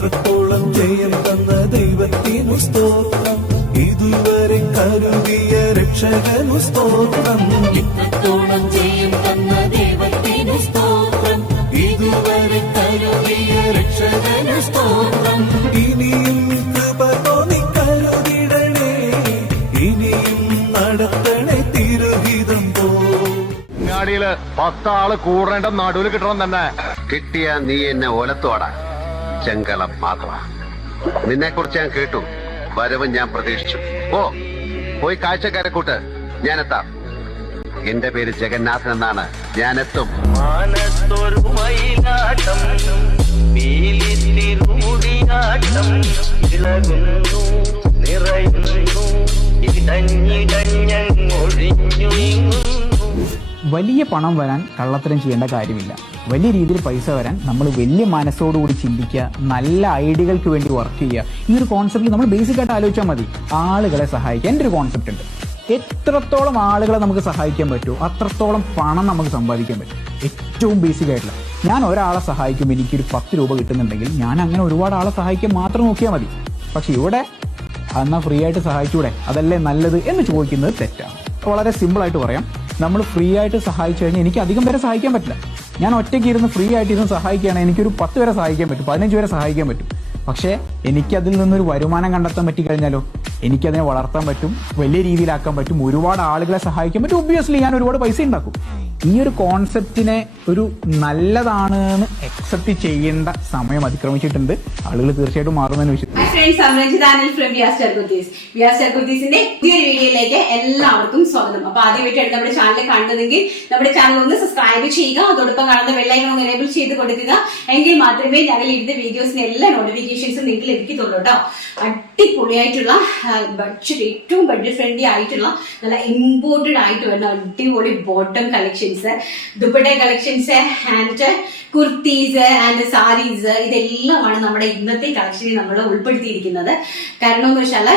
ഇത്രത്തോളം ജയം തന്ന ദൈവത്തിനു സ്തോത്രം, ഇതുവരെ കരുതിയ രക്ഷകനു സ്തോത്രം. ഇത്രത്തോളം ജയം തന്ന ദൈവത്തിനു സ്തോത്രം, ഇതുവരെ കരുതിയ രക്ഷകനു സ്തോത്രം. ഇനിയും കൃപ തോന്നി കരുതിടണേ, ഇനിയും നടത്തണേ തിരുഹിതം പോ. ില് 10 ആള് കൂടേണ്ട നടുവിൽ കിട്ടണം തന്നെ. കിട്ടിയ നീ എന്നെ ഒലത്തോടാ ചെങ്കളം മാധവ. നിന്നെ കുറിച്ച് ഞാൻ കേട്ടു, വരവ് ഞാൻ പ്രതീക്ഷിച്ചു. പോയി കാഴ്ചക്കാരെ കൂട്ട്, ഞാനെത്താം. എന്റെ പേര് ജഗന്നാഥൻ എന്നാണ്, ഞാനെത്തും. മാനത്തൊരു മയിലാട്ടം പീലിത്തിരുമുടിയാട്ടം ഇളകുന്നു നിറയുന്നു ഇടഞ്ഞിടഞ്ഞൊഴിഞ്ഞു. വലിയ പണം വരാൻ കള്ളത്തരം ചെയ്യേണ്ട കാര്യമില്ല. വലിയ രീതിയിൽ പൈസ വരാൻ നമ്മൾ വലിയ മനസ്സോടുകൂടി ചിന്തിക്കുക, നല്ല ഐഡിയകൾക്ക് വേണ്ടി വർക്ക് ചെയ്യുക. ഈ ഒരു കോൺസെപ്റ്റിൽ നമ്മൾ ബേസിക്കായിട്ട് ആലോചിച്ചാൽ മതി. ആളുകളെ സഹായിക്കാൻ എൻ്റെ ഒരു കോൺസെപ്റ്റ് ഉണ്ട്. എത്രത്തോളം ആളുകളെ നമുക്ക് സഹായിക്കാൻ പറ്റുമോ അത്രത്തോളം പണം നമുക്ക് സമ്പാദിക്കാൻ പറ്റും. ഏറ്റവും ബേസിക് ആയിട്ടുള്ള, ഞാൻ ഒരാളെ സഹായിക്കുമ്പോൾ എനിക്കൊരു 10 രൂപ കിട്ടുന്നുണ്ടെങ്കിൽ ഞാൻ അങ്ങനെ ഒരുപാട് ആളെ സഹായിക്കാൻ മാത്രം നോക്കിയാൽ മതി. പക്ഷെ ഇവിടെ എന്നാൽ ഫ്രീ ആയിട്ട് സഹായിച്ചൂടെ, അതല്ലേ നല്ലത് എന്ന് ചോദിക്കുന്നത് തെറ്റാണ്. വളരെ സിമ്പിളായിട്ട് പറയാം, നമ്മൾ ഫ്രീ ആയിട്ട് സഹായിച്ചു കഴിഞ്ഞാൽ എനിക്ക് അധികം പേരെ സഹായിക്കാൻ പറ്റില്ല. ഞാൻ ഒറ്റയ്ക്ക് ഇരുന്ന് ഫ്രീ ആയിട്ട് ഇരുന്ന് സഹായിക്കുകയാണെങ്കിൽ എനിക്കൊരു 10 പേരെ സഹായിക്കാൻ പറ്റും, 15 പേരെ സഹായിക്കാൻ പറ്റും. പക്ഷേ എനിക്കതിൽ നിന്നൊരു വരുമാനം കണ്ടെത്താൻ പറ്റിക്കഴിഞ്ഞാലോ എനിക്കതിനെ വളർത്താൻ പറ്റും, വലിയ രീതിയിലാക്കാൻ പറ്റും, ഒരുപാട് ആളുകളെ സഹായിക്കാൻ പറ്റും. ഒബ്വിയസ്ലി ഞാൻ ഒരുപാട് പൈസ ഉണ്ടാക്കും. ഈ ഒരു കോൺസെപ്റ്റിനെ ഒരു നല്ലതാണ് എന്ന് അക്സെപ്റ്റ് ചെയ്യേണ്ട സമയം അതിക്രമിച്ചിട്ടുണ്ട്. ആളുകൾ തീർച്ചയായിട്ടും മാറുമെന്ന് വിശ്വസിക്കുന്നു. പുതിയൊരു വീഡിയോയിലേക്ക് എല്ലാവർക്കും സ്വാഗതം. അപ്പൊ ആദ്യമായിട്ടാണ് നമ്മുടെ ചാനൽ കാണുന്നതെങ്കിൽ നമ്മുടെ ചാനൽ ഒന്ന് സബ്സ്ക്രൈബ് ചെയ്യുക, അതോടൊപ്പം കാണുന്ന ബെല്ലൈക്കൺ ഒന്ന് എനേബിൾ ചെയ്ത് കൊടുക്കുക. എങ്കിൽ മാത്രമേ ഞങ്ങൾ ഇടുന്ന വീഡിയോസിന് എല്ലാ നോട്ടിഫിക്കേഷൻസും നിങ്ങൾക്ക് ലഭിക്കത്തുള്ളൂ കേട്ടോ. അടിപൊളിയായിട്ടുള്ള ബഡ്ജറ്റ്, ഏറ്റവും ബഡ്ജറ്റ് ഫ്രണ്ട്ലി ആയിട്ടുള്ള നല്ല ഇമ്പോർട്ടഡ് ആയിട്ട് വരുന്ന അടിപൊളി bottom collections, dupatta collections and kurtis and saris, ഇതെല്ലാമാണ് നമ്മുടെ ഇന്നത്തെ കളക്ഷനിൽ നമ്മൾ ഉൾപ്പെടുത്തിയിരിക്കുന്നത്. കാരണം എന്ന് വെച്ചാല്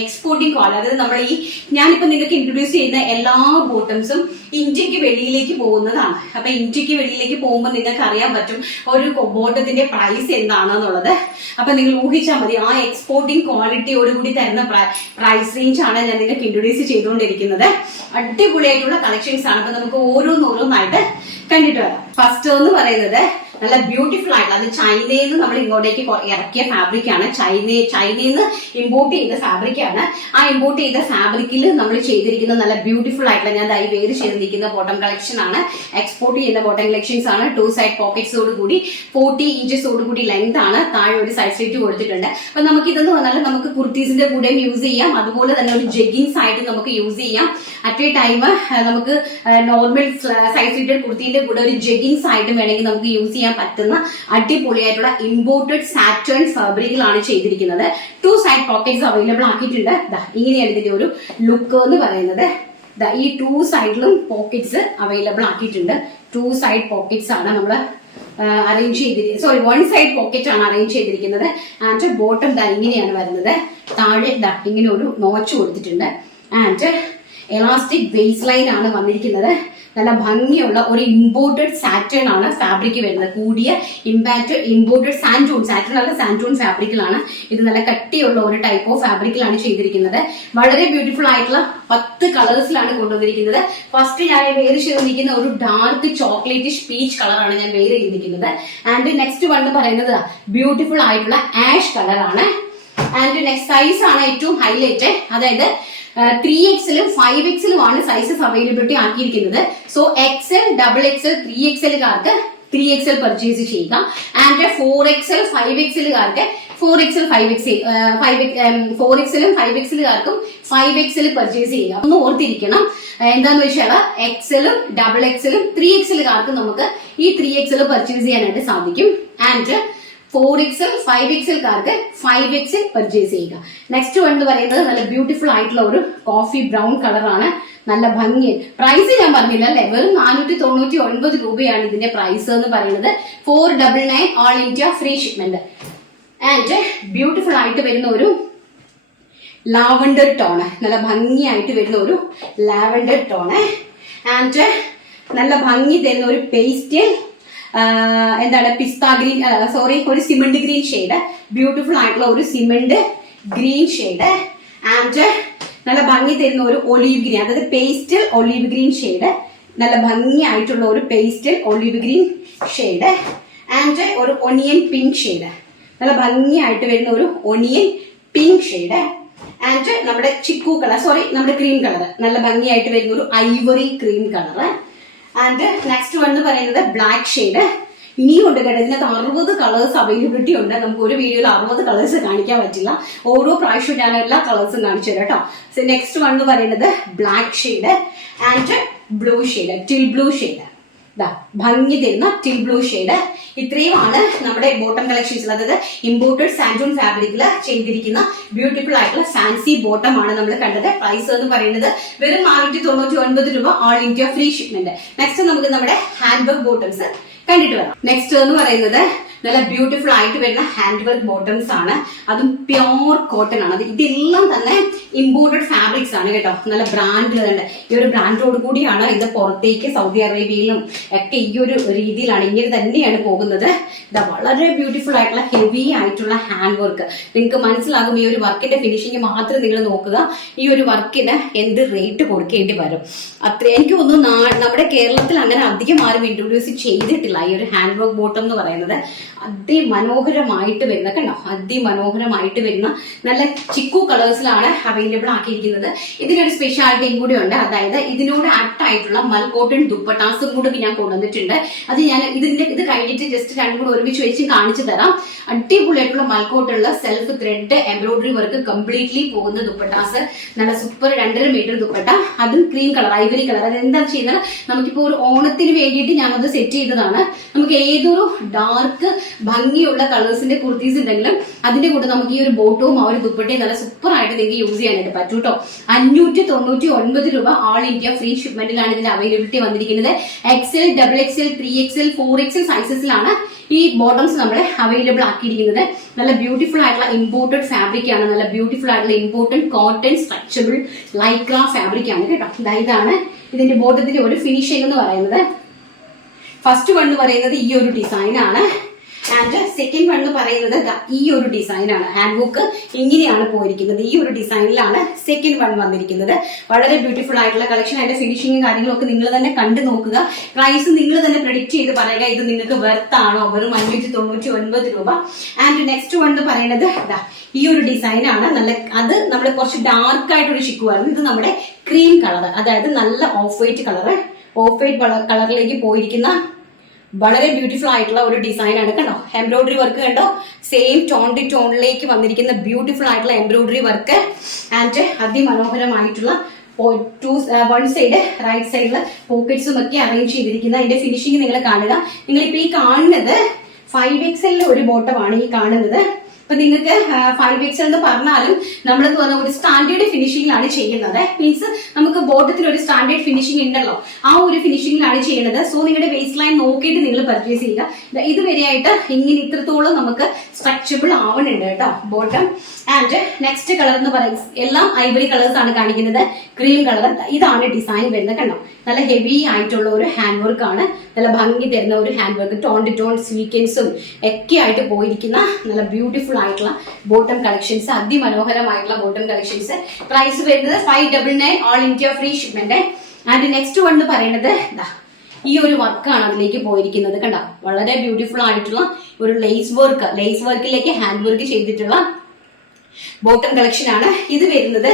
എക്സ്പോർട്ടിംഗ് ക്വാളിറ്റി, അതായത് നമ്മൾ ഞാനിപ്പോ നിങ്ങൾക്ക് ഇൻട്രൊഡ്യൂസ് ചെയ്യുന്ന എല്ലാ ബോട്ടംസും ഇന്ത്യക്ക് വെളിയിലേക്ക് പോകുന്നതാണ്. അപ്പൊ ഇന്ത്യക്ക് വെളിയിലേക്ക് പോകുമ്പോൾ നിങ്ങൾക്ക് അറിയാൻ പറ്റും ഒരു ബോട്ടത്തിന്റെ പ്രൈസ് എന്താണെന്നുള്ളത്. അപ്പൊ നിങ്ങൾ ഊഹിച്ചാൽ മതി, ആ എക്സ്പോർട്ടിംഗ് ക്വാളിറ്റിയോടുകൂടി തരുന്ന പ്രൈസ് റേഞ്ച് ആണ് ഞാൻ നിങ്ങൾക്ക് ഇൻട്രൊഡ്യൂസ് ചെയ്തുകൊണ്ടിരിക്കുന്നത്. അടിപൊളിയായിട്ടുള്ള കളക്ഷൻസ് ആണ്. അപ്പൊ നമുക്ക് ഓരോന്നോരോന്നായിട്ട് കണ്ടിട്ട് വരാം. ഫസ്റ്റ് എന്ന് പറയുന്നത് നല്ല ബ്യൂട്ടിഫുൾ ആയിട്ടുള്ള, അത് ചൈനയിൽ നിന്ന് നമ്മൾ ഇങ്ങോട്ടേക്ക് ഇറക്കിയ ഫാബ്രിക് ആണ്. ചൈനയിൽ നിന്ന് ഇമ്പോർട്ട് ചെയ്ത ഫാബ്രിക് ആണ്. ആ ഇമ്പോർട്ട് ചെയ്ത ഫാബ്രിക്കിൽ നമ്മൾ ചെയ്തിരിക്കുന്ന നല്ല ബ്യൂട്ടിഫുൾ ആയിട്ടുള്ള, ഞാൻ വേര് ചെയ്തിരിക്കുന്ന ബോട്ടം കളക്ഷൻ ആണ്. എക്സ്പോർട്ട് ചെയ്യുന്ന ബോട്ടം കളക്ഷൻസ് ആണ്. 2 സൈഡ് പോക്കറ്റ്സോട് കൂടി 40 ഇഞ്ചസോട് കൂടി ലെങ്ത് ആണ്. താഴെ ഒരു സൈഡ് സ്ലിറ്റ് കൊടുത്തിട്ടുണ്ട്. അപ്പൊ നമുക്ക് ഇതെന്ന് പറഞ്ഞാൽ നമുക്ക് കുർത്തീസിന്റെ കൂടെ യൂസ് ചെയ്യാം, അതുപോലെ തന്നെ ഒരു ജെഗിൻസ് ആയിട്ട് നമുക്ക് യൂസ് ചെയ്യാം. അറ്റ് എ ടൈം നമുക്ക് നോർമൽ സൈഡ് സ്ലിറ്റഡ് കുർത്തിന്റെ കൂടെ ഒരു ജെഗിൻസ് ആയിട്ട് വേണമെങ്കിൽ നമുക്ക് യൂസ് ചെയ്യാൻ പറ്റുന്ന അടിപൊളിയായിട്ടുള്ള ഇമ്പോർട്ടഡ് സാറ്റേൺ ഫാബ്രിക്കിലാണ് ചെയ്തിരിക്കുന്നത്. 2 സൈഡ് പോക്കറ്റ്സ് അവൈലബിൾ ആക്കിയിട്ടുണ്ട്. ഇങ്ങനെയാണ് ഇതിന്റെ ഒരു ലുക്ക് എന്ന് പറയുന്നത്. ഈ 2 സൈഡിലും പോക്കറ്റ്സ് അവൈലബിൾ ആക്കിയിട്ടുണ്ട്. 2 സൈഡ് പോക്കറ്റ്സ് ആണ് നമ്മൾ അറേഞ്ച് ചെയ്തിരിക്കുന്നത്. സോറി, 1 സൈഡ് പോക്കറ്റ് ആണ് അറേഞ്ച് ചെയ്തിരിക്കുന്നത്. ആൻഡ് ബോട്ടം ഇങ്ങനെയാണ് വരുന്നത്. താഴെ ഇങ്ങനെ ഒരു നോച്ച് കൊടുത്തിട്ടുണ്ട്. ആൻഡ് എലാസ്റ്റിക് ബേസ് ലൈൻ ആണ് വന്നിരിക്കുന്നത്. നല്ല ഭംഗിയുള്ള ഒരു ഇമ്പോർട്ടഡ് സാറ്റേൺ ആണ് ഫാബ്രിക് വരുന്നത്. കൂടിയ ഇമ്പോർട്ടഡ് സാൻഡൂൺ, സാറ്റേൺ അല്ല സാൻഡൂൺ ഫാബ്രിക്കിലാണ്. ഇത് നല്ല കട്ടിയുള്ള ഒരു ടൈപ്പ് ഓഫ് ഫാബ്രിക്കിലാണ് ചെയ്തിരിക്കുന്നത്. വളരെ ബ്യൂട്ടിഫുൾ ആയിട്ടുള്ള 10 കളേഴ്സിലാണ് കൊണ്ടുവന്നിരിക്കുന്നത്. ഫസ്റ്റ് ഞാൻ വെയർ ചെയ്തിരിക്കുന്ന ഒരു ഡാർക്ക് ചോക്ലേറ്റിഷ് പീച്ച് കളറാണ് ഞാൻ വെയർ ചെയ്തിരിക്കുന്നത്. ആൻഡ് നെക്സ്റ്റ് വൺ എന്ന് പറയുന്നത് ബ്യൂട്ടിഫുൾ ആയിട്ടുള്ള ആഷ് കളറാണ്. ആൻഡ് നെക്സ്റ്റ് സൈസ് ആണ് ഏറ്റവും ഹൈലൈറ്റ്, അതായത് 3XL 5XL ആണ് സൈസസ് അവൈലബിലിറ്റി ആക്കിയിരിക്കുന്നത്. സോ XL, XXL, 3XLകാർക്ക് 3XL പർച്ചേസ് ചെയ്യുക. ആൻഡ് 4XL 5XLകാർക്ക് 4XL 4XLും 5XLകാർക്കും 5XL പർച്ചേസ് ചെയ്യുക. ഒന്ന് ഓർത്തിരിക്കണം, എന്താന്ന് വെച്ചാൽ XLും XXLും 3XLകാർക്ക് നമുക്ക് ഈ 3XL പർച്ചേസ് ചെയ്യാനായിട്ട് സാധിക്കും. ആൻഡ് 4XL 5XLകാർക്ക് 5XL പർച്ചേസ് ചെയ്യുക. നെക്സ്റ്റ് വൺ എന്ന് പറയുന്നത് നല്ല ബ്യൂട്ടിഫുൾ ആയിട്ടുള്ള ഒരു കോഫി ബ്രൗൺ കളറാണ്. നല്ല ഭംഗി. പ്രൈസ് ഞാൻ പറഞ്ഞില്ല അല്ലെ, വെറും 499 രൂപയാണ് ഇതിന്റെ പ്രൈസ് എന്ന് പറയുന്നത്. 499 all India free shipment. And beautiful ആയിട്ട് വരുന്ന ഒരു ലാവൻഡർ ടോണ്, നല്ല ഭംഗിയായിട്ട് വരുന്ന ഒരു ലാവൻഡർ ടോണ്. ആൻഡ് നല്ല ഭംഗി തരുന്ന ഒരു പേസ്റ്റൽ എന്താണ് പിസ്ത ഗ്രീൻ, ഒരു സിമന്റ് ഗ്രീൻ ഷെയ്ഡ്, ബ്യൂട്ടിഫുൾ ആയിട്ടുള്ള ഒരു സിമന്റ് ഗ്രീൻ ഷെയ്ഡ് ആൻഡ് നല്ല ഭംഗി തരുന്ന ഒരു ഒലീവ് ഗ്രീൻ, അതായത് പേസ്റ്റൽ ഒലീവ് ഗ്രീൻ ഷെയ്ഡ്, നല്ല ഭംഗിയായിട്ടുള്ള ഒരു pastel olive green shade and ഒരു ഒണിയൻ പിങ്ക് ഷെയ്ഡ്, നല്ല ഭംഗിയായിട്ട് വരുന്ന ഒരു ഒണിയൻ പിങ്ക് ഷെയ്ഡ് ആൻഡ് നമ്മുടെ ചിക്കു കളർ, നമ്മുടെ ക്രീം കളർ, നല്ല ഭംഗിയായിട്ട് വരുന്ന ഒരു Ivory cream colour and next one എന്ന് പറയുന്നത് ബ്ലാക്ക് ഷെയ്ഡ്. ഇനിയും ഉണ്ട് കേട്ടോ, ഇതിനകത്ത് 60 കളേഴ്സ് അവൈലബിലിറ്റി ഉണ്ട്. നമുക്ക് ഒരു വീഡിയോയിൽ 60 കളേഴ്സ് കാണിക്കാൻ പറ്റില്ല, ഓരോ പ്രാവശ്യവും ഞാൻ എല്ലാ കളേഴ്സും കാണിച്ചു തരാം കേട്ടോ. സോ നെക്സ്റ്റ് വൺ എന്ന് പറയുന്നത് black shade and blue shade, till blue shade, ഭംഗി തരുന്ന ടിൽ ബ്ലൂ ഷെയ്ഡ്. ഇത്രയുമാണ് നമ്മുടെ ബോട്ടം കളക്ഷൻസ്, അതായത് ഇമ്പോർട്ടഡ് സാൻഡൂൺ ഫാബ്രിക്കിൽ ചെയ്തിരിക്കുന്ന ബ്യൂട്ടിഫുൾ ആയിട്ടുള്ള ഫാൻസി ബോട്ടം ആണ് നമ്മൾ കണ്ടത്. പ്രൈസ് എന്ന് പറയുന്നത് വെറും 499 രൂപ, all India free shipment. Next നമുക്ക് നമ്മുടെ ഹാൻഡ് വർക്ക് ബോട്ടംസ് കണ്ടിട്ട് വരാം. നെക്സ്റ്റ് എന്ന് പറയുന്നത് നല്ല ബ്യൂട്ടിഫുൾ ആയിട്ട് വരുന്ന ഹാൻഡ് വർക്ക് ബോട്ടംസ് ആണ്, അതും പ്യോർ കോട്ടൺ ആണ്. ഇതെല്ലാം തന്നെ ഇമ്പോർട്ടഡ് ഫാബ്രിക്സ് ആണ് കേട്ടോ, നല്ല ബ്രാൻഡുകളുണ്ട്. ഈ ഒരു ബ്രാൻഡോട് കൂടിയാണ് ഇത് പുറത്തേക്ക് സൗദി അറേബ്യയിലും ഒക്കെ ഈ ഒരു രീതിയിലാണ്, ഇങ്ങനെ തന്നെയാണ് പോകുന്നത്. ഇതാ വളരെ ബ്യൂട്ടിഫുൾ ആയിട്ടുള്ള ഹെവി ആയിട്ടുള്ള ഹാൻഡ് വർക്ക്. നിങ്ങൾക്ക് മനസ്സിലാകും ഈ ഒരു വർക്കിന്റെ ഫിനിഷിംഗ് മാത്രം നിങ്ങൾ നോക്കുക, ഈ ഒരു വർക്കിന് എന്ത് റേറ്റ് കൊടുക്കേണ്ടി വരും. അത്ര എനിക്ക് തോന്നുന്നു നമ്മുടെ കേരളത്തിൽ അങ്ങനെ അധികം ആരും ഇൻട്രൊഡ്യൂസ് ചെയ്തിട്ടില്ല ഈ ഒരു ഹാൻഡ് വർക്ക് ബോട്ടം എന്ന് പറയുന്നത്. അതിമനോഹരമായിട്ട് വരുന്ന കണ്ടോ, അതിമനോഹരമായിട്ട് വരുന്ന നല്ല ചിക്കു കളേഴ്സിലാണ് അവൈലബിൾ ആക്കിയിരിക്കുന്നത്. ഇതിനൊരു സ്പെഷ്യാലിറ്റിയും കൂടി ഉണ്ട്, അതായത് ഇതിനോട് ആപ്റ്റ് ആയിട്ടുള്ള മൽക്കോട്ടൺ ദുപ്പട്ടാസും കൂടി ഞാൻ കൊണ്ടുവന്നിട്ടുണ്ട്. അത് ഞാൻ ഇത് കഴിഞ്ഞിട്ട് ജസ്റ്റ് രണ്ടും കൂടെ ഒരുമിച്ച് വെച്ച് കാണിച്ചു തരാം. അടിപൊളിയായിട്ടുള്ള മൽക്കോട്ടുള്ള self thread embroidery work completely പോകുന്ന ദുപ്പട്ടാസ്, നല്ല സൂപ്പർ 2.5 മീറ്റർ ദുപ്പട്ട, അതും ക്രീം കളർ, ഐവറി കളർ. അത് എന്താ ചെയ്യുന്നത്, നമുക്കിപ്പോ ഒരു ഓണത്തിന് വേണ്ടിയിട്ട് ഞാനത് സെറ്റ് ചെയ്തതാണ്. നമുക്ക് ഏതൊരു ഡാർക്ക് ഭംഗിയുള്ള കളേഴ്സിന്റെ കുർത്തീസ് ഉണ്ടെങ്കിലും അതിന്റെ കൂടെ നമുക്ക് ഈ ഒരു ബോട്ടവും ആ ഒരു ദുപ്പട്ടയും നല്ല സൂപ്പർ ആയിട്ട് നിങ്ങൾക്ക് യൂസ് ചെയ്യാനായിട്ട് പറ്റും കേട്ടോ. 599 രൂപ, ഓൾ ഇന്ത്യ ഫ്രീ ഷിപ്മെന്റിലാണ് ഇതിന്റെ അവൈലബിലിറ്റി വന്നിരിക്കുന്നത്. XL, XXL, 3XL, 4XL സൈസസിലാണ് ഈ ബോട്ടംസ് നമ്മൾ അവൈലബിൾ ആക്കിയിരിക്കുന്നത്. നല്ല ബ്യൂട്ടിഫുൾ ആയിട്ടുള്ള ഇമ്പോർട്ടഡ് ഫാബ്രിക് ആണ്, നല്ല ബ്യൂട്ടിഫുൾ ആയിട്ടുള്ള imported cotton stretchable Lycra fabric ആണ് കേട്ടോ. ഇതാണ് ഇതിന്റെ ബോട്ടത്തിന്റെ ഒരു ഫിനിഷിംഗ് എന്ന് പറയുന്നത്. ഫസ്റ്റ് വൺ എന്ന് പറയുന്നത് ഈ ഒരു ഡിസൈൻ ആണ് ആൻഡ് സെക്കൻഡ് വൺ എന്ന് പറയുന്നത് ഈ ഒരു ഡിസൈൻ ആണ്. ഹാൻഡ് ബുക്ക് ഇങ്ങനെയാണ് പോയിരിക്കുന്നത്, ഈ ഒരു ഡിസൈനിലാണ് സെക്കൻഡ് വൺ വന്നിരിക്കുന്നത്. വളരെ ബ്യൂട്ടിഫുൾ ആയിട്ടുള്ള കളക്ഷൻ. അതിന്റെ ഫിനിഷിംഗും കാര്യങ്ങളൊക്കെ നിങ്ങൾ തന്നെ കണ്ടു നോക്കുക. പ്രൈസ് നിങ്ങൾ തന്നെ പ്രെഡിക്റ്റ് ചെയ്ത് പറയുക, ഇത് നിങ്ങൾക്ക് വെർത്ത് ആണോ. വെറും 599 രൂപ. ആൻഡ് നെക്സ്റ്റ് വൺ എന്ന് പറയുന്നത് ഈ ഒരു ഡിസൈൻ ആണ്. നല്ല അത് നമ്മുടെ കുറച്ച് ഡാർക്ക് ആയിട്ടൊരു ഷിക്കുവായിരുന്നു. ഇത് നമ്മുടെ ക്രീം കളർ, അതായത് നല്ല off white colour, off white കളറിലേക്ക് പോയിരിക്കുന്ന വളരെ ബ്യൂട്ടിഫുൾ ആയിട്ടുള്ള ഒരു ഡിസൈൻ ആണ് കണ്ടോ. എംബ്രോയിഡറി വർക്ക് കണ്ടോ, സെയിം ടോണിലേക്ക് വന്നിരിക്കുന്ന ബ്യൂട്ടിഫുൾ ആയിട്ടുള്ള എംബ്രോയിഡറി വർക്ക് ആൻഡ് അതിമനോഹരമായിട്ടുള്ള വൺ സൈഡ് റൈറ്റ് സൈഡിൽ പോക്കറ്റ്സും ഒക്കെ അറേഞ്ച് ചെയ്തിരിക്കുന്ന അതിന്റെ ഫിനിഷിംഗ് നിങ്ങൾ കാണുക. നിങ്ങളിപ്പോ ഈ കാണുന്നത് 5XL ഒരു ബോട്ടമാണ് ഈ കാണുന്നത്. അപ്പൊ നിങ്ങൾക്ക് 5XL എന്ന് പറഞ്ഞാലും നമ്മളെന്ന് പറഞ്ഞ ഒരു സ്റ്റാൻഡേർഡ് ഫിനിഷിംഗിലാണ് ചെയ്യുന്നത്. മീൻസ് നമുക്ക് ബോട്ടത്തിൽ ഒരു സ്റ്റാൻഡേർഡ് ഫിനിഷിംഗ് ഉണ്ടല്ലോ, ആ ഒരു ഫിനിഷിംഗിലാണ് ചെയ്യുന്നത്. സോ നിങ്ങളുടെ വേസ്റ്റ് ലൈൻ നോക്കിയിട്ട് നിങ്ങൾ പർച്ചേസ് ചെയ്യുക. ഇതുവരെയായിട്ട് ഇങ്ങനെ ഇത്രത്തോളം നമുക്ക് സ്ട്രെച്ചബിൾ ആവുന്നുണ്ട് കേട്ടോ ബോട്ടം. ആൻഡ് നെക്സ്റ്റ് കളർ എന്ന് പറയുന്നത് എല്ലാം ഐവറി കളേഴ്സ് ആണ് കാണിക്കുന്നത്. ക്രീം കളർ, ഇതാണ് ഡിസൈൻ വരുന്നത് കണ്ടോ. നല്ല ഹെവി ആയിട്ടുള്ള ഒരു ഹാൻഡ് വർക്ക് ആണ്, നല്ല ഭംഗി തരുന്ന ഒരു ഹാൻഡ് വർക്ക്, ടോൺ സ്വീക്കൻസും ഒക്കെ ആയിട്ട് പോയിരിക്കുന്ന നല്ല ബ്യൂട്ടിഫുൾ ആയിട്ടുള്ള ബോട്ടം കളക്ഷൻസ്, അതിമനോഹരമായിട്ടുള്ള ബോട്ടം കളക്ഷൻസ്. പ്രൈസ് വരുന്നത് 599, all India free shipment. And next one എന്ന് പറയുന്നത് ഈ ഒരു വർക്കാണ് അതിലേക്ക് പോയിരിക്കുന്നത് കണ്ടോ. വളരെ ബ്യൂട്ടിഫുൾ ആയിട്ടുള്ള ഒരു ലേസ് വർക്കിലേക്ക് ഹാൻഡ് വർക്ക് ചെയ്തിട്ടുള്ള ബോട്ടം കളക്ഷൻ ആണ്. ഇത് വരുന്നത്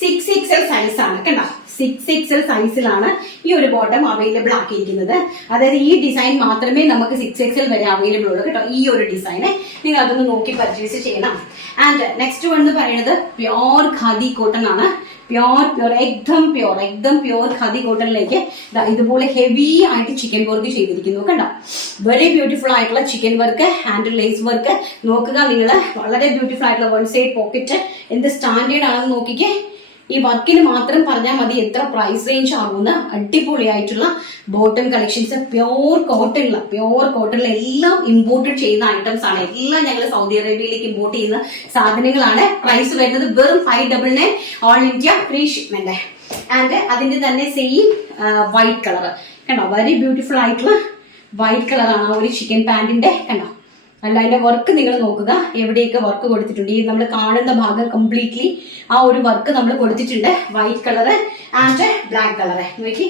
6XL സൈസ് ആണ് കണ്ടോ. 6XL സൈസിലാണ് ഈ ഒരു ബോട്ടം അവൈലബിൾ ആക്കിയിരിക്കുന്നത്. അതായത് ഈ ഡിസൈൻ മാത്രമേ നമുക്ക് 6XL വരെ അവൈലബിൾ ഉള്ളൂ കേട്ടോ. ഈ ഒരു ഡിസൈന് നിങ്ങൾ അതൊന്ന് നോക്കി പർച്ചേസ് ചെയ്യണം. ആൻഡ് നെക്സ്റ്റ് വൺ എന്ന് പറയുന്നത് പ്യോർ ഖാദി കോട്ടൺ ആണ്. എക്ദം പ്യോർ ഖാദി കോട്ടണിലേക്ക് ഇതുപോലെ ഹെവി ആയിട്ട് ചിക്കൻ വർക്ക് ചെയ്തിരിക്കുന്നു കണ്ടോ. വെരി ബ്യൂട്ടിഫുൾ ആയിട്ടുള്ള chikan work, hand lace work നോക്കുക നിങ്ങൾ. വളരെ ബ്യൂട്ടിഫുൾ ആയിട്ടുള്ള വൺ സൈഡ് പോക്കറ്റ്, എന്ത് സ്റ്റാൻഡേർഡ് ആണെന്ന് നോക്കിക്കേ. ഈ വർക്കിന് മാത്രം പറഞ്ഞാൽ മതി എത്ര പ്രൈസ് റേഞ്ച് ആകുന്ന അടിപൊളിയായിട്ടുള്ള ബോട്ടം കളക്ഷൻസ്. പ്യോർ കോട്ടണിൽ എല്ലാം ഇമ്പോർട്ടഡ് ചെയ്യുന്ന ഐറ്റംസ് ആണ്. എല്ലാം ഞങ്ങൾ സൗദി അറേബ്യയിലേക്ക് ഇമ്പോർട്ട് ചെയ്യുന്ന സാധനങ്ങളാണ്. പ്രൈസ് വരുന്നത് വെറും 599, all India free shipment. And അതിന്റെ തന്നെ സെയിം വൈറ്റ് കളർ കണ്ടോ. വെരി ബ്യൂട്ടിഫുൾ ആയിട്ടുള്ള വൈറ്റ് കളറാണ് ആ ഒരു ചിക്കൻ പാന്റിന്റെ. കണ്ടോ, അല്ല അതിന്റെ വർക്ക് നിങ്ങൾ നോക്കുക, എവിടെയൊക്കെ വർക്ക് കൊടുത്തിട്ടുണ്ട്. ഈ നമ്മൾ കാണുന്ന ഭാഗം കംപ്ലീറ്റ്ലി ആ ഒരു വർക്ക് നമ്മൾ കൊടുത്തിട്ടുണ്ട്. White colour and black colour. നോക്കി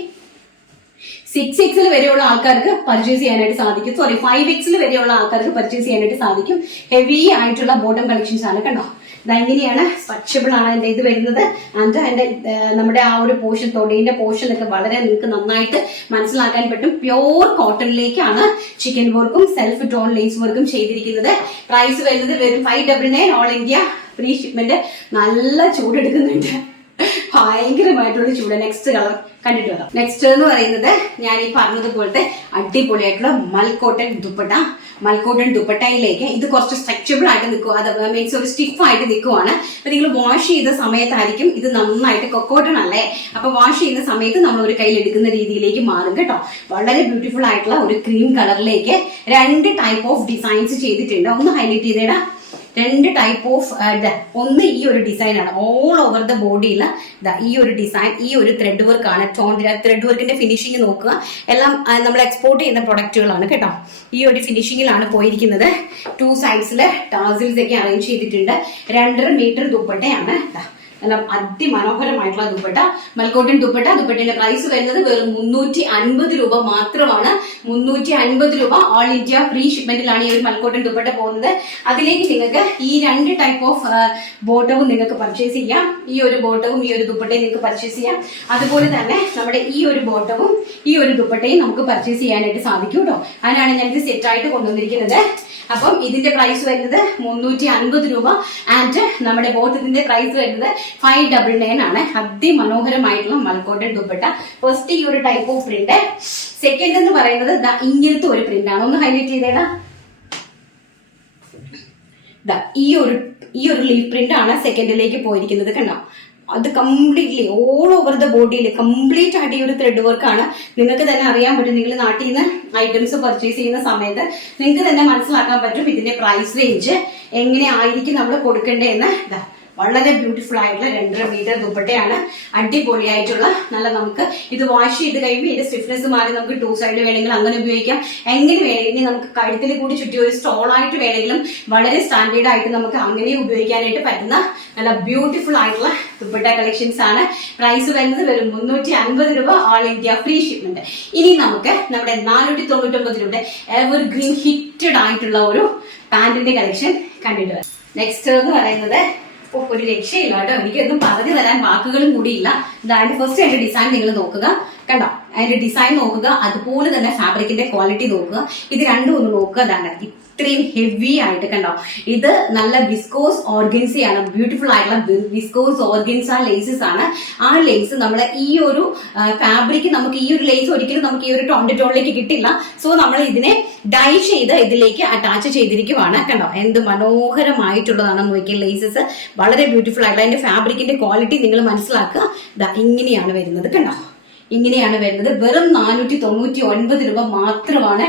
6XL വരെയുള്ള ആൾക്കാർക്ക് പർച്ചേസ് ചെയ്യാനായിട്ട് സാധിക്കും. 5XL വരെയുള്ള ആൾക്കാർക്ക് പർച്ചേസ് ചെയ്യാനായിട്ട് സാധിക്കും. ഹെവി ആയിട്ടുള്ള ബോട്ടം കളക്ഷൻസ് ആണ്. കണ്ടോ, ഇതെങ്ങനെയാണ് സ്ട്രെച്ചബിൾ ആണ് അതിന്റെ ഇത് വരുന്നത്. ആൻഡ് അതിന്റെ നമ്മുടെ ആ ഒരു പോർഷൻ, തൊടീന്റെ പോർഷൻ ഒക്കെ വളരെ നിങ്ങൾക്ക് നന്നായിട്ട് മനസ്സിലാക്കാൻ പറ്റും. പ്യോർ കോട്ടണിലേക്കാണ് ചിക്കൻ വർക്കും സെൽഫ് ടോൺ ലേസ് വർക്കും ചെയ്തിരിക്കുന്നത്. പ്രൈസ് വരുന്നത് വെറും 599 ഓൾ ഇന്ത്യ ഫ്രീ ഷിപ്മെന്റ്. നല്ല ചൂടെടുക്കുന്നുണ്ട്, ഭയങ്കരമായിട്ടുള്ള ചൂട്. നെക്സ്റ്റ് കളർ കണ്ടിട്ട് വരാം. നെക്സ്റ്റ് എന്ന് പറയുന്നത് ഞാൻ ഈ പറഞ്ഞതുപോലത്തെ അടിപൊളിയായിട്ടുള്ള മൽക്കോട്ടൺ ദുപ്പട്ട. മൽക്കോട്ടൺ ദുപ്പട്ടയിലേക്ക് ഇത് കുറച്ച് സ്ട്രെച്ചബിൾ ആയിട്ട് നിൽക്കുക, അത് മീൻസ് ഒരു സ്റ്റിഫ് ആയിട്ട് നിൽക്കുവാണ്. അപ്പൊ നിങ്ങൾ വാഷ് ചെയ്ത സമയത്തായിരിക്കും ഇത് നന്നായിട്ട് കൊക്കോട്ടൺ അല്ലേ, അപ്പൊ വാഷ് ചെയ്യുന്ന സമയത്ത് നമ്മൾ ഒരു കയ്യിൽ എടുക്കുന്ന രീതിയിലേക്ക് മാറും കേട്ടോ. വളരെ ബ്യൂട്ടിഫുൾ ആയിട്ടുള്ള ഒരു ക്രീം കളറിലേക്ക് 2 ടൈപ്പ് ഓഫ് ഡിസൈൻസ് ചെയ്തിട്ടുണ്ട്. ഒന്ന് ഹൈലൈറ്റ് ചെയ്തേടാ. 2 ടൈപ്പ് ഓഫ് ഒന്ന് ഈ ഒരു ഡിസൈൻ ആണ് ഓൾ ഓവർ ദ ബോഡിയിൽ. ഈ ഒരു ഡിസൈൻ, ഈ ഒരു ത്രെഡ് വർക്ക് ആണ്. ത്രെഡ് വർക്കിന്റെ ഫിനിഷിംഗ് നോക്കുക, എല്ലാം നമ്മൾ എക്സ്പോർട്ട് ചെയ്യുന്ന പ്രൊഡക്റ്റുകളാണ് കേട്ടോ. ഈ ഒരു ഫിനിഷിംഗിലാണ് പോയിരിക്കുന്നത്. 2 സൈഡ്സില് ടാസിൽസ് ഒക്കെ അറേഞ്ച് ചെയ്തിട്ടുണ്ട്. 2.5 മീറ്റർ ദുപ്പട്ടയാണ്. നല്ല അതിമനോഹരമായിട്ടുള്ള ദുപ്പട്ട, മൽക്കോട്ടൺ ദുപ്പട്ട. ദുപ്പട്ടയുടെ പ്രൈസ് വരുന്നത് വെറും 350 രൂപ മാത്രമാണ്. 350 രൂപ ഓൾ ഇന്ത്യ ഫ്രീ ഷിപ്മെന്റിലാണ് ഈ ഒരു മൽക്കോട്ടൺ ദുപ്പട്ട പോകുന്നത്. അതിലേക്ക് നിങ്ങൾക്ക് ഈ 2 ടൈപ്പ് ഓഫ് ബോട്ടവും നിങ്ങൾക്ക് പർച്ചേസ് ചെയ്യാം. ഈ ഒരു ബോട്ടവും ഈ ഒരു ദുപ്പട്ടയും നിങ്ങൾക്ക് പർച്ചേസ് ചെയ്യാം. അതുപോലെ തന്നെ നമ്മുടെ ഈ ഒരു ബോട്ടവും ഈ ഒരു ദുപ്പട്ടയും നമുക്ക് പർച്ചേസ് ചെയ്യാനായിട്ട് സാധിക്കും കേട്ടോ. അതിനാണ് ഞാൻ ഇത് സെറ്റ് ആയിട്ട് കൊണ്ടുവന്നിരിക്കുന്നത്. അപ്പം ഇതിന്റെ പ്രൈസ് വരുന്നത് 350 രൂപ ആൻഡ് നമ്മുടെ ബോട്ടത്തിന്റെ പ്രൈസ് വരുന്നത് 599 ആണ്. അതിമനോഹരമായിട്ടുള്ള മൽക്കോട്ടൺ ദുപ്പട്ട. ഫസ്റ്റ് ഈ ഒരു ടൈപ്പ് ഓഫ് പ്രിന്റ്. സെക്കൻഡ് എന്ന് പറയുന്നത് ഇങ്ങനത്തെ ഒരു പ്രിന്റ് ആണ്. ഒന്ന് ഹൈലൈറ്റ് ചെയ്തേടാ. ഈ ഒരു ലീഫ് പ്രിന്റ് ആണ് സെക്കൻഡിലേക്ക് പോയിരിക്കുന്നത്. കണ്ടോ, അത് കംപ്ലീറ്റ്ലി ഓൾ ഓവർ ദ ബോഡിയിൽ കംപ്ലീറ്റ് ആയിട്ട് ഈ ഒരു ത്രെഡ് വർക്കാണ്. നിങ്ങൾക്ക് തന്നെ അറിയാൻ പറ്റും, നിങ്ങൾ നാട്ടിൽ നിന്ന് ഐറ്റംസ് പർച്ചേസ് ചെയ്യുന്ന സമയത്ത് നിങ്ങൾക്ക് തന്നെ മനസ്സിലാക്കാൻ പറ്റും ഇതിന്റെ പ്രൈസ് റേഞ്ച് എങ്ങനെ ആയിരിക്കും നമ്മൾ കൊടുക്കേണ്ടതെന്ന്. വളരെ ബ്യൂട്ടിഫുൾ ആയിട്ടുള്ള 2.5 മീറ്റർ ദുപ്പട്ടയാണ്. അടിപൊളിയായിട്ടുള്ള നല്ല, നമുക്ക് ഇത് വാഷ് ചെയ്ത് കഴിയുമ്പോൾ ഇതിന്റെ സ്റ്റിഫ്നെസ് മാറി നമുക്ക് 2 സൈഡ് വേണമെങ്കിൽ അങ്ങനെ ഉപയോഗിക്കാം. എങ്ങനെ വേണമെങ്കിൽ നമുക്ക് കഴുത്തിൽ കൂടി ചുറ്റി ഒരു സ്റ്റോൾ ആയിട്ട് വേണമെങ്കിലും വളരെ സ്റ്റാൻഡേർഡ് ആയിട്ട് നമുക്ക് അങ്ങനെ ഉപയോഗിക്കാനായിട്ട് പറ്റുന്ന നല്ല ബ്യൂട്ടിഫുൾ ആയിട്ടുള്ള ദുപ്പട്ട കളക്ഷൻസ് ആണ്. പ്രൈസ് വരുന്നത് വെറും 350 രൂപ ഓൾ ഇന്ത്യ ഫ്രീ ഷിപ്മെന്റ്. ഇനി നമുക്ക് നമ്മുടെ 499 രൂപയുടെ എവർ ഗ്രീൻ ഹിറ്റഡ് ആയിട്ടുള്ള ഒരു പാന്റിന്റെ കളക്ഷൻ കണ്ടിട്ട് വരാം. നെക്സ്റ്റ് എന്ന് പറയുന്നത് ഒരു രക്ഷയില്ല കേട്ടോ, എനിക്കൊന്നും പറഞ്ഞു തരാൻ വാക്കുകളും കൂടിയില്ല. ഇതായത് ഫസ്റ്റ് അതിന്റെ ഡിസൈൻ നിങ്ങൾ നോക്കുക. കണ്ടോ, അതിന്റെ ഡിസൈൻ നോക്കുക, അതുപോലെ തന്നെ ഫാബ്രിക്കിന്റെ ക്വാളിറ്റി നോക്കുക. ഇത് രണ്ടും ഒന്ന് നോക്കുക. അതാണ് ഇത്രയും ഹെവി ആയിട്ട്. കണ്ടോ, ഇത് നല്ല വിസ്കോസ് ഓർഗൻസയാണ്. ബ്യൂട്ടിഫുൾ ആയിട്ടുള്ള വിസ്കോസ് ഓർഗൻസ ലേസസ് ആണ്. ആ ലേസ് നമ്മൾ ഈ ഒരു ഫാബ്രിക്, നമുക്ക് ഈ ഒരു ലേസ് ഒരിക്കലും നമുക്ക് ഈ ഒരു ടോണിലേക്ക് കിട്ടില്ല. സോ നമ്മൾ ഇതിനെ ഡൈ ചെയ്ത് ഇതിലേക്ക് അറ്റാച്ച് ചെയ്തിരിക്കുവാണ്. കണ്ടോ, എന്ത് മനോഹരമായിട്ടുള്ളതാണെന്ന് നോക്കിയ ലേസസ്. വളരെ ബ്യൂട്ടിഫുൾ ആയിട്ടുള്ള അതിന്റെ ഫാബ്രിക്കിന്റെ ക്വാളിറ്റി നിങ്ങൾ മനസ്സിലാക്കുക. ഇങ്ങനെയാണ് വരുന്നത്. കണ്ടോ, ഇങ്ങനെയാണ് വരുന്നത്. വെറും 499 രൂപ മാത്രമാണ്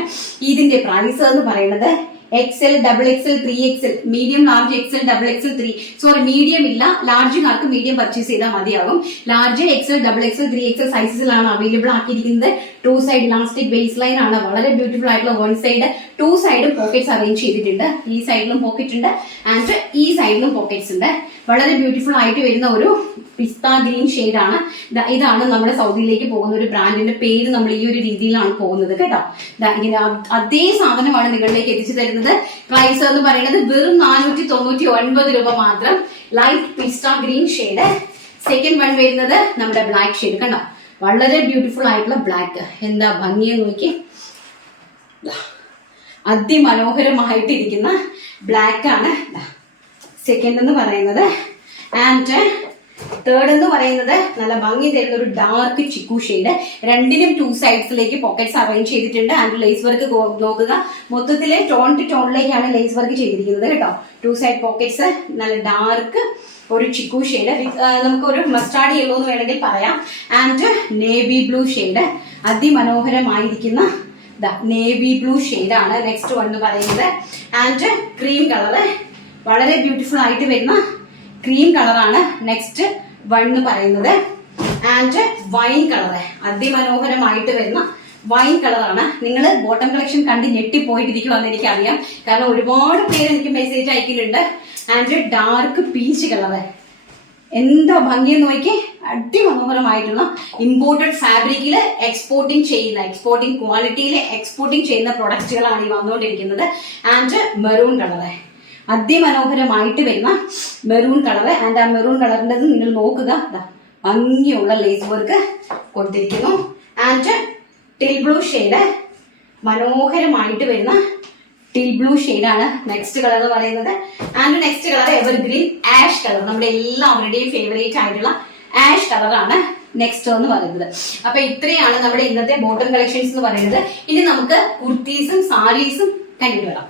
ഇതിന്റെ പ്രൈസ് എന്ന് പറയുന്നത്. XL, XXL, 3XL, medium, large, XL, XXL, 3. Sorry, medium ഇല്ല, ലാർജുകാർക്ക് മീഡിയം പർച്ചേസ് ചെയ്താൽ മതിയാകും. ലാർജ്, XL, XXL, 3XL സൈസസിലാണ് അവൈലബിൾ ആക്കിയിരിക്കുന്നത്. 2 സൈഡ് ഇലാസ്റ്റിക് ബേസ് ലൈൻ ആണ്. വളരെ ബ്യൂട്ടിഫുൾ ആയിട്ടുള്ള 1 സൈഡ് 2 സൈഡും പോക്കറ്റ്സ് അറേഞ്ച് ചെയ്തിട്ടുണ്ട്. ഈ സൈഡിലും പോക്കറ്റ് ഉണ്ട് ആൻഡ് ഈ സൈഡിലും പോക്കറ്റ്സ് ഉണ്ട്. വളരെ ബ്യൂട്ടിഫുൾ ആയിട്ട് വരുന്ന ഒരു പിസ്ത ഗ്രീൻ ഷെയ്ഡ് ആണ്. ഇതാണ് നമ്മുടെ സൗദിയിലേക്ക് പോകുന്ന ഒരു ബ്രാൻഡിന്റെ പേര്. നമ്മൾ ഈ ഒരു രീതിയിലാണ് പോകുന്നത് കേട്ടോ. ഇങ്ങനെ അതേ സാധനമാണ് നിങ്ങളിലേക്ക് എത്തിച്ചു തരുന്നത്. പ്രൈസ് എന്ന് പറയുന്നത് വെറും 499 രൂപ മാത്രം. ലൈറ്റ് പിസ്ത ഗ്രീൻ ഷെയ്ഡ്. സെക്കൻഡ് വൺ വരുന്നത് നമ്മുടെ ബ്ലാക്ക് ഷെയ്ഡ്. കണ്ടോ, വളരെ ബ്യൂട്ടിഫുൾ ആയിട്ടുള്ള ബ്ലാക്ക്. എന്താ ഭംഗിയെന്ന് നോക്കി. അതിമനോഹരമായിട്ടിരിക്കുന്ന ബ്ലാക്ക് ആണ് സെക്കൻഡ് എന്ന് പറയുന്നത്. ആൻഡ് തേർഡ് എന്ന് പറയുന്നത് നല്ല ഭംഗി തരുന്ന ഒരു ഡാർക്ക് ചിക്കു ഷെയ്ഡ്. രണ്ടിനും 2 സൈഡ്സിലേക്ക് പോക്കറ്റ്സ് അറേഞ്ച് ചെയ്തിട്ടുണ്ട്. ആൻഡ് ലേസ് വർക്ക് നോക്കുക. മൊത്തത്തില് ടോൺ ടു ടോണിലേക്കാണ് ലേസ് വർക്ക് ചെയ്തിരിക്കുന്നത് കേട്ടോ. 2 സൈഡ് പോക്കറ്റ്സ്, നല്ല ഡാർക്ക് ഒരു ചിക്കു ഷെയ്ഡ്. നമുക്ക് ഒരു മസ്റ്റാർഡ് യെല്ലോ എന്ന് വേണമെങ്കിൽ പറയാം. And navy blue shade. അതിമനോഹരമായിരിക്കുന്ന നേവി ബ്ലൂ ഷെയ്ഡ് ആണ് നെക്സ്റ്റ് വൺ എന്ന് പറയുന്നത്. ആൻഡ് ക്രീം കളറ്, വളരെ ബ്യൂട്ടിഫുൾ ആയിട്ട് വരുന്ന ക്രീം കളറാണ് നെക്സ്റ്റ് വൺ എന്ന് പറയുന്നത്. ആൻഡ് വൈൻ കളറ്, അതിമനോഹരമായിട്ട് വരുന്ന വൈൻ കളറാണ്. നിങ്ങൾ ബോട്ടം കളക്ഷൻ കണ്ട് ഞെട്ടിപ്പോയിട്ടിരിക്കുമെന്ന് എനിക്കറിയാം. കാരണം ഒരുപാട് പേര് എനിക്ക് മെസ്സേജ് അയക്കുന്നുണ്ട്. ആൻഡ് ഡാർക്ക് പീച്ച് കളറ് എന്താ ഭംഗിയെന്ന് നോക്കി. അടിമനോഹരമായിട്ടുള്ള ഇമ്പോർട്ടഡ് ഫാബ്രിക്കിൽ എക്സ്പോർട്ടിംഗ് ക്വാളിറ്റിയിൽ എക്സ്പോർട്ടിംഗ് ചെയ്യുന്ന പ്രൊഡക്റ്റുകളാണ് ഈ വന്നുകൊണ്ടിരിക്കുന്നത്. ആൻഡ് മെറൂൺ കളറ് അതിമനോഹരമായിട്ട് വരുന്ന മെറൂൺ കളറ്. ആൻഡ് ആ മെറൂൺ കളറിൻ്റെ നിങ്ങൾ നോക്കുക, ഭംഗിയുള്ള ലേസ് വർക്ക് കൊടുത്തിരിക്കുന്നു. ആൻഡ് ടിൽ ബ്ലൂ ഷെയ്ഡ് മനോഹരമായിട്ട് വരുന്ന ടിൽ ബ്ലൂ ഷെയ്ഡാണ് നെക്സ്റ്റ് കളർ എന്ന് പറയുന്നത്. And next colour evergreen ash colour, നമ്മുടെ എല്ലാവരുടെയും ഫേവറേറ്റ് ആയിട്ടുള്ള ആഷ് കളറാണ് നെക്സ്റ്റ് എന്ന് പറയുന്നത്. അപ്പൊ ഇത്രയാണ് നമ്മുടെ ഇന്നത്തെ ബോട്ടം കളക്ഷൻസ് എന്ന് പറയുന്നത്. ഇനി നമുക്ക് കുർത്തീസും സാരീസും കണ്ടിട്ട് വരാം.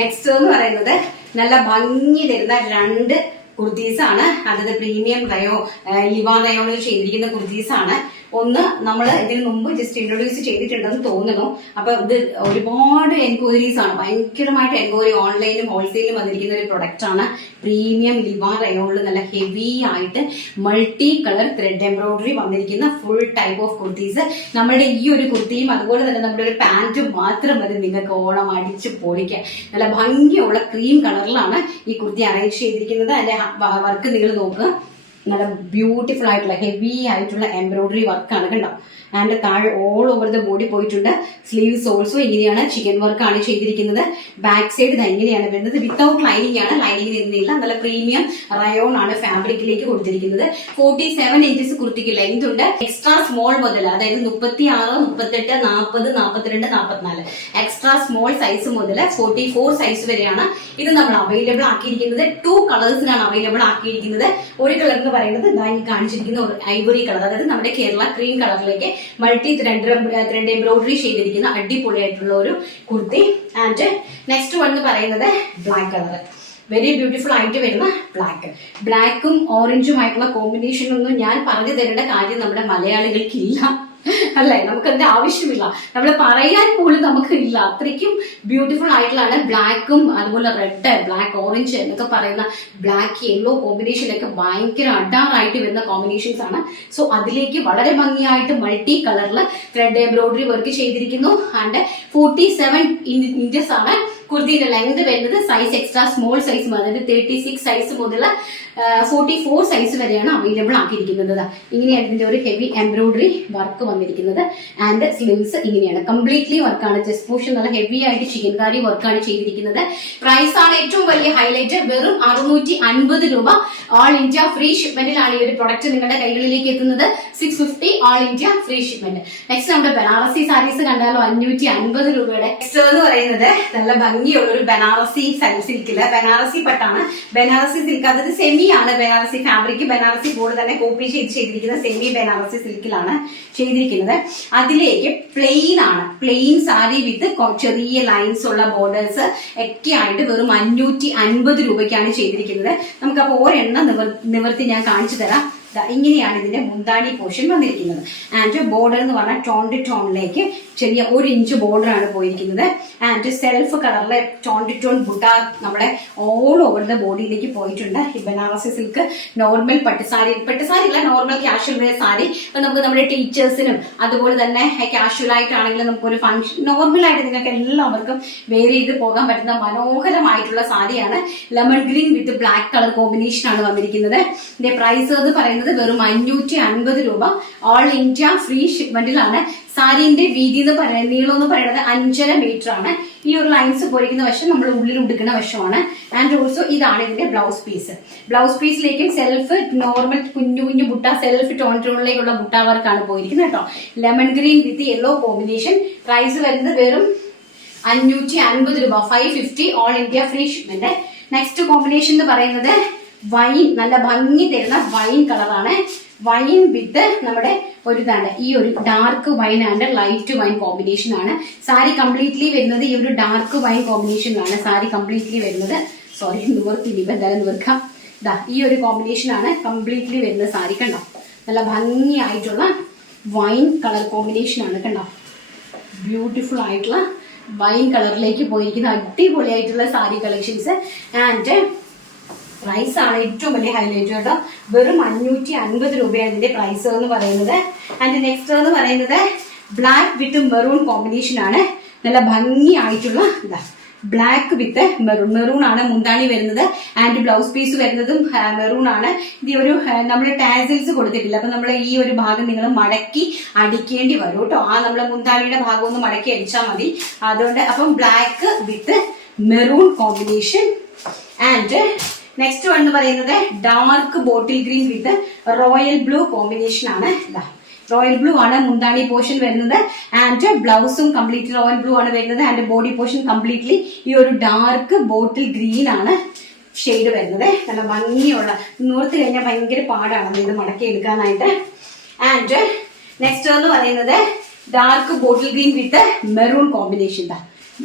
നെക്സ്റ്റ് എന്ന് പറയുന്നത് നല്ല ഭംഗി തരുന്ന 2 കുർത്തീസാണ്. അതായത് പ്രീമിയം ലിവാ റയോണിൽ ചെയ്തിരിക്കുന്ന കുർത്തീസാണ്. ഒന്ന് നമ്മൾ ഇതിന് മുമ്പ് ജസ്റ്റ് ഇൻട്രൊഡ്യൂസ് ചെയ്തിട്ടുണ്ടെന്ന് തോന്നുന്നു. അപ്പൊ ഇത് ഒരുപാട് എൻക്വയറീസ് ആണ്, ഭയങ്കരമായിട്ട് എൻക്വയറി ഓൺലൈനും ഹോൾസെയിലും വന്നിരിക്കുന്ന ഒരു പ്രൊഡക്റ്റ് ആണ്. പ്രീമിയം ലിവാ റയോണിൽ നല്ല ഹെവി ആയിട്ട് മൾട്ടി കളർ ത്രെഡ് എംബ്രോയിഡറി വന്നിരിക്കുന്ന ഫുൾ ടൈപ്പ് ഓഫ് കുർത്തീസ്. നമ്മുടെ ഈ ഒരു കുർത്തിയും അതുപോലെ തന്നെ നമ്മുടെ ഒരു പാന്റും മാത്രം മതി നിങ്ങൾക്ക് ഓണം അടിച്ച് പൊളിക്കാൻ. നല്ല ഭംഗിയുള്ള ക്രീം കളറിലാണ് ഈ കുർത്തി അറേഞ്ച് ചെയ്തിരിക്കുന്നത്. അതിന്റെ വർക്ക് നിങ്ങൾ നോക്കുക, നല്ല ബ്യൂട്ടിഫുൾ ആയിട്ടുള്ള ഹെവി ആയിട്ടുള്ള എംബ്രോയിഡറി വർക്കാണ് കണ്ടോ. ആൻഡ് താഴെ ഓൾ ഓവർ ദ ബോഡി പോയിട്ടുണ്ട്. സ്ലീവ്സ് ഓൾസോ ഇങ്ങനെയാണ്, ചിക്കൻ വർക്കാണ് ചെയ്തിരിക്കുന്നത്. ബാക്ക് സൈഡ് ഇങ്ങനെയാണ് വരുന്നത്. വിത്തൗട്ട് ലൈനിങ് ആണ്, ലൈനിങ് വരുന്നില്ല. നല്ല പ്രീമിയം റയോൺ ആണ് ഫാബ്രിക്കിലേക്ക് കൊടുത്തിരിക്കുന്നത്. 47 ഇഞ്ചസ് കുർത്തിക്ക് ലെങ്ത് ഉണ്ട്. എക്സ്ട്രാ സ്മോൾ മുതൽ, അതായത് 36, 38, 40, 42, 44 എക്സ്ട്രാ സ്മോൾ സൈസ് മുതൽ 44 സൈസ് വരെയാണ് ഇത് നമ്മൾ അവൈലബിൾ ആക്കിയിരിക്കുന്നത്. 2 കളേഴ്സിനാണ് അവൈലബിൾ ആക്കിയിരിക്കുന്നത്. ഒരു കളർ എന്ന് പറയുന്നത് ഈ കാണിച്ചിരിക്കുന്ന ഒരു ഐവറി കളർ, അതായത് നമ്മുടെ കേരള ക്രീം കളറിലേക്ക് മൾട്ടി ത്രെഡ് എംബ്രോയിഡറി ചെയ്തിരിക്കുന്ന അടിപൊളിയായിട്ടുള്ള ഒരു കുർത്തി. ആൻഡ് നെക്സ്റ്റ് വൺ എന്ന് പറയുന്നത് ബ്ലാക്ക് കളർ, വെരി ബ്യൂട്ടിഫുൾ ആയിട്ട് വരുന്ന ബ്ലാക്കും ഓറഞ്ചുമായിട്ടുള്ള കോമ്പിനേഷൻ ഒന്നും ഞാൻ പറഞ്ഞു തരേണ്ട കാര്യം നമ്മുടെ മലയാളികൾക്കില്ല, അല്ലെ? നമുക്കതിന്റെ ആവശ്യമില്ല, നമ്മൾ പറയാൻ പോലും നമുക്ക് ഇല്ല. അത്രയ്ക്കും ബ്യൂട്ടിഫുൾ ആയിട്ടുള്ളതാണ് ബ്ലാക്കും അതുപോലെ റെഡ്, ബ്ലാക്ക് ഓറഞ്ച് എന്നൊക്കെ പറയുന്ന ബ്ലാക്ക് യെല്ലോ കോമ്പിനേഷനൊക്കെ ഭയങ്കര അഡാറായിട്ട് വരുന്ന കോമ്പിനേഷൻസ് ആണ്. സോ അതിലേക്ക് വളരെ ഭംഗിയായിട്ട് മൾട്ടി കളറിൽ ത്രെഡ് എംബ്രോയിഡറി വർക്ക് ചെയ്തിരിക്കുന്നു. ആൻഡ് 47 ഇഞ്ചസ് ആണ് കുർത്തിയുടെ ലെങ്ത് വരുന്നത്. സൈസ് എക്സ്ട്രാ സ്മോൾ സൈസ്, അതായത് 36 സൈസ് മുതൽ 44 സൈസ് വരെയാണ് അവൈലബിൾ ആക്കിയിരിക്കുന്നത്. ഇങ്ങനെയാണ് ഇതിന്റെ ഒരു ഹെവി എംബ്രോയിഡറി വർക്ക് വന്നിരിക്കുന്നത്. ആൻഡ് സ്ലീവ്സ് ഇങ്ങനെയാണ്, കംപ്ലീറ്റ്ലി വർക്കാണ്. ചെസ്റ്റ് പോർഷൻ നല്ല ഹെവി ആയിട്ട് ചിക്കൻകാരി വർക്കാണ് ചെയ്തിരിക്കുന്നത്. പ്രൈസ് ആണ് ഏറ്റവും വലിയ ഹൈലൈറ്റ്, വെറും 650 രൂപ. ഓൾ ഇന്ത്യ ഫ്രീ ഷിപ്മെന്റിലാണ് ഈ ഒരു പ്രൊഡക്റ്റ് നിങ്ങളുടെ കൈകളിലേക്ക് എത്തുന്നത്. 650 all India free shipment. Next നമ്മുടെ ബനാറസി സാരീസ് കണ്ടാലോ, 550 രൂപയുടെ. നെക്സ്റ്റ് എന്ന് പറയുന്നത് നല്ല ഭംഗിയുള്ള ഒരു ബനാറസി സിൽക്കില്, ബനാറസി പട്ടാണ്. ബനാറസി സിൽക്ക്, അതായത് സെമി ആണ് ബനാറസി ഫാബ്രിക്. ബനാറസി ബോർഡ് തന്നെ കോപ്പി ചെയ്തിരിക്കുന്ന സെമി ബനാറസി സിൽക്കിലാണ് ചെയ്തിരിക്കുന്നത്. അതിലേക്ക് പ്ലെയിൻ ആണ്, പ്ലെയിൻ സാരി വിത്ത് ചെറിയ ലൈൻസ് ഉള്ള ബോർഡേഴ്സ് ഒക്കെ ആയിട്ട് വെറും 550 രൂപയ്ക്കാണ് ചെയ്തിരിക്കുന്നത്. നമുക്കപ്പോൾ ഒരെണ്ണം നിവർത്തി ഞാൻ കാണിച്ചു തരാം. ഇങ്ങനെയാണ് ഇതിന്റെ മുന്താണി പോർഷൻ വന്നിരിക്കുന്നത്. ആൻഡ് ബോർഡർ എന്ന് പറഞ്ഞാൽ ടോണിലേക്ക് ചെറിയ 1 ഇഞ്ച് ബോർഡർ ആണ് പോയിരിക്കുന്നത്. ആൻഡ് സെൽഫ് കളറിലെ ടോൺ ബുട്ട നമ്മുടെ ഓൾ ഓവർ ദ ബോഡിയിലേക്ക് പോയിട്ടുണ്ട്. ഈ ബനാറസി സിൽക്ക് നോർമൽ പട്ടുസാരി അല്ല, നോർമൽ കാഷ്വൽ വെയർ സാരി. അപ്പൊ നമുക്ക് നമ്മുടെ ടീച്ചേഴ്സിനും അതുപോലെ തന്നെ കാഷ്വൽ ആയിട്ടാണെങ്കിലും നമുക്കൊരു ഫംഗ്ഷൻ നോർമൽ ആയിട്ട് നിങ്ങൾക്ക് എല്ലാവർക്കും വെയർ ചെയ്ത് പോകാൻ പറ്റുന്ന മനോഹരമായിട്ടുള്ള സാരിയാണ്. Lemon green with black colour combination ആണ് വന്നിരിക്കുന്നത്. ഇതിന്റെ പ്രൈസ് എന്ന് പറയുന്നത് വെറും 550 രൂപ. ഓൾ ഇന്ത്യ ഫ്രീ ഷിപ്മെന്റിലാണ്. സാരിന്റെ വീതി എന്ന് പറയുന്നത്, നീളം എന്ന് പറയുന്നത് 5.5 മീറ്റർ ആണ്. ഈ ഒരു ലൈൻസ് പോയിരിക്കുന്ന വശം നമ്മൾ ഉള്ളിൽ ഉടുക്കുന്ന വശമാണ്. ആൻഡ് ഓൾസോ ഇതാണ് ഇതിന്റെ ബ്ലൗസ് പീസ്. ബ്ലൗസ് പീസിലേക്കും സെൽഫ് നോർമൽ കുഞ്ഞു ബുട്ട, സെൽഫ് ടോണിലേക്കുള്ള ബുട്ട വർക്കാണ് പോയിരിക്കുന്നത് കേട്ടോ. Lemon green with yellow combination. Price വരുന്നത് വെറും 550 രൂപ, 550 all India free shipment. Next combination എന്ന് പറയുന്നത് വൈൻ, നല്ല ഭംഗി തരുന്ന വൈൻ കളറാണ്. വൈൻ വിത്ത് നമ്മുടെ ഒരു ഇതാണ്, ഈ ഒരു dark wine and light wine combination ആണ്. സാരി കംപ്ലീറ്റ്ലി വരുന്നത് ഈ ഒരു ഡാർക്ക് വൈൻ കോമ്പിനേഷനിലാണ് സാരി കംപ്ലീറ്റ്ലി വരുന്നത്. സോറി, എന്തായാലും നിവർക്കാം. ഈ ഒരു കോമ്പിനേഷൻ ആണ് കംപ്ലീറ്റ്ലി വരുന്ന സാരി. കണ്ടോ, നല്ല ഭംഗിയായിട്ടുള്ള വൈൻ കളർ കോമ്പിനേഷൻ ആണ്. കണ്ടോ, ബ്യൂട്ടിഫുൾ ആയിട്ടുള്ള വൈൻ കളറിലേക്ക് പോയിരിക്കുന്ന അടിപൊളിയായിട്ടുള്ള സാരി കളക്ഷൻസ്. ആൻഡ് പ്രൈസ് ആണ് ഏറ്റവും വലിയ ഹൈലൈറ്റ് കേട്ടോ. വെറും 550 രൂപയാണ് ഇതിന്റെ പ്രൈസ് എന്ന് പറയുന്നത്. ആൻഡ് നെക്സ്റ്റ് എന്ന് പറയുന്നത് ബ്ലാക്ക് വിത്ത് മെറൂൺ കോമ്പിനേഷൻ ആണ്. നല്ല ഭംഗിയായിട്ടുള്ള ഇതാ ബ്ലാക്ക് വിത്ത് മെറൂൺ ആണ് മുന്താണി വരുന്നത്. ആൻഡ് ബ്ലൗസ് പീസ് വരുന്നതും മെറൂൺ ആണ്. ഇത് ഒരു നമ്മൾ ടാസിൽസ് കൊടുത്തിട്ടില്ല, അപ്പൊ നമ്മൾ ഈ ഒരു ഭാഗം നിങ്ങൾ മടക്കി അടിക്കേണ്ടി വരും കേട്ടോ. ആ നമ്മളെ മുന്താണിയുടെ ഭാഗം ഒന്ന് മടക്കി അടിച്ചാൽ മതി. അതുകൊണ്ട് അപ്പം black with maroon combination. And next one എന്ന് പറയുന്നത് ഡാർക്ക് ബോട്ടിൽ ഗ്രീൻ വിത്ത് റോയൽ ബ്ലൂ കോമ്പിനേഷൻ ആണ്. റോയൽ ബ്ലൂ ആണ് മുന്താണി പോർഷൻ വരുന്നത്. ആൻഡ് ബ്ലൗസും കംപ്ലീറ്റ് റോയൽ ബ്ലൂ ആണ് വരുന്നത്. ആൻഡ് ബോഡി പോർഷൻ കംപ്ലീറ്റ്ലി ഈ ഒരു ഡാർക്ക് ബോട്ടിൽ ഗ്രീൻ ആണ് ഷെയ്ഡ് വരുന്നത്. നല്ല ഭംഗിയുള്ള, നൂർത്ത് കഴിഞ്ഞാൽ ഭയങ്കര പാടാണ് ഇത് മടക്കി എടുക്കാനായിട്ട്. ആൻഡ് നെക്സ്റ്റ് എന്ന് പറയുന്നത് ഡാർക്ക് ബോട്ടിൽ ഗ്രീൻ വിത്ത് maroon combination.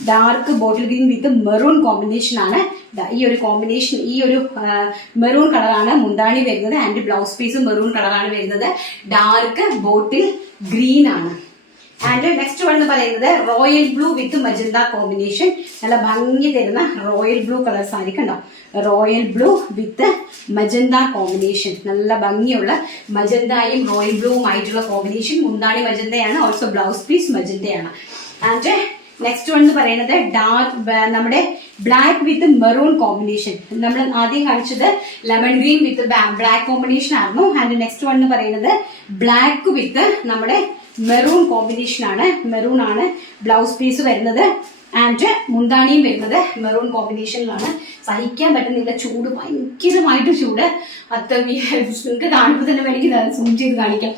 Dark bottle green വിത്ത് മെറൂൺ കോമ്പിനേഷൻ ആണ്. ഈ ഒരു കോമ്പിനേഷൻ, ഈ ഒരു മെറൂൺ കളറാണ് മുന്താണി വരുന്നത്. ആൻഡ് ബ്ലൗസ് പീസും മെറൂൺ കളറാണ് വരുന്നത്. ഡാർക്ക് ബോട്ടിൽ ഗ്രീൻ ആണ്. ആൻഡ് നെക്സ്റ്റ് വൺ എന്ന് പറയുന്നത് royal blue with magenta combination. നല്ല ഭംഗി തരുന്ന റോയൽ ബ്ലൂ കളർ സാരി കണ്ടോ. Royal blue with magenta combination. നല്ല ഭംഗിയുള്ള മജന്തയും റോയൽ ബ്ലൂവും ആയിട്ടുള്ള കോമ്പിനേഷൻ. മുന്താണി മജന്തയാണ്, ഓൾസോ ബ്ലൗസ് പീസ് മജന്തയാണ്. ആൻഡ് നെക്സ്റ്റ് വൺ എന്ന് പറയുന്നത് നമ്മുടെ ബ്ലാക്ക് വിത്ത് മെറൂൺ കോമ്പിനേഷൻ. നമ്മൾ ആദ്യം കാണിച്ചത് lemon green with black combination ആയിരുന്നു. ആൻഡ് നെക്സ്റ്റ് വൺ എന്ന് പറയുന്നത് ബ്ലാക്ക് വിത്ത് നമ്മുടെ മെറൂൺ കോമ്പിനേഷൻ ആണ്. മെറൂൺ ആണ് ബ്ലൗസ് പീസ് വരുന്നത്. ആൻഡ് മുന്താണിയും വരുന്നത് മെറൂൺ കോമ്പിനേഷനിലാണ്. സഹിക്കാൻ പറ്റുന്നില്ല, ചൂട് ഭയങ്കരമായിട്ട് ചൂട്. നിങ്ങൾക്ക് കാണുമ്പോൾ തന്നെ വേണമെങ്കിൽ സൂം ചെയ്ത് കാണിക്കാം.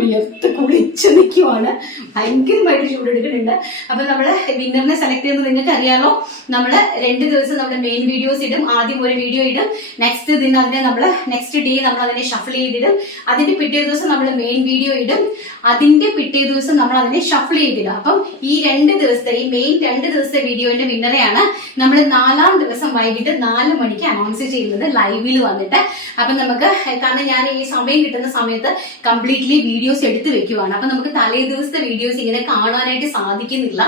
വിയർത്ത് കുളിച്ച് നിൽക്കുവാണ്, ഭയങ്കരമായിട്ട് ചൂടെടുക്കുന്നുണ്ട്. അപ്പൊ നമ്മള് വിന്നറിനെ സെലക്ട് ചെയ്യുന്നത് നിങ്ങൾക്ക് അറിയാലോ. നമ്മള് 2 ദിവസം നമ്മുടെ മെയിൻ വീഡിയോസ് ഇടും. ആദ്യം ഒരു വീഡിയോ ഇടും, നെക്സ്റ്റ് ദിനം അതിനെ നമ്മള് നെക്സ്റ്റ് ഡേ നമ്മൾ അതിനെ ഷഫിൾ ചെയ്തിടും. അതിന്റെ പിറ്റേ ദിവസം നമ്മൾ മെയിൻ വീഡിയോ ഇടും. അതിന്റെ പിറ്റേ ദിവസം നമ്മൾ അതിനെ ഷഫിൾ ചെയ്തിടും. അപ്പം ഈ 2 ദിവസത്തെ, ഈ മെയിൻ 2 ദിവസത്തെ വീഡിയോന്റെ വിന്നറെയാണ് നമ്മൾ 4ാം ദിവസം വൈകിട്ട് 4 മണിക്ക് അനൗൺസ് ചെയ്യുന്നത് ലൈവിൽ വന്നിട്ട്. അപ്പൊ നമുക്ക്, കാരണം ഞാൻ ഈ സമയം കിട്ടുന്ന സമയത്ത് കംപ്ലീറ്റ്ലി വീഡിയോസ് എടുത്തു വെക്കുവാണ്. അപ്പൊ നമുക്ക് തലേ ദിവസത്തെ വീഡിയോസ് ഇങ്ങനെ കാണാനായിട്ട് സാധിക്കുന്നില്ല.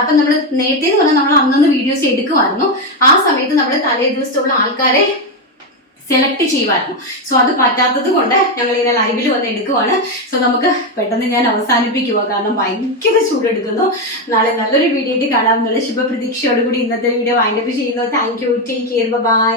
അപ്പൊ നമ്മൾ നേരത്തെ എന്ന് പറഞ്ഞാൽ നമ്മൾ അന്നന്ന് വീഡിയോസ് എടുക്കുമായിരുന്നു. ആ സമയത്ത് നമ്മൾ തലേ ദിവസത്തുള്ള ആൾക്കാരെ സെലക്ട് ചെയ്യുമായിരുന്നു. സോ അത് പറ്റാത്തത് കൊണ്ട് ഞങ്ങൾ ഇങ്ങനെ ലൈവിൽ വന്ന് എടുക്കുവാണ്. സോ നമുക്ക് പെട്ടെന്ന് ഞാൻ അവസാനിപ്പിക്കുക, കാരണം ഭയങ്കര ചൂടെടുക്കുന്നു. നാളെ നല്ലൊരു വീഡിയോ ആയിട്ട് കാണാമെന്നുള്ള ശുഭപ്രതീക്ഷയോടുകൂടി ഇന്നത്തെ വീഡിയോ വൈൻഡപ്പ് ചെയ്യുന്നു. Thank you, take care, by.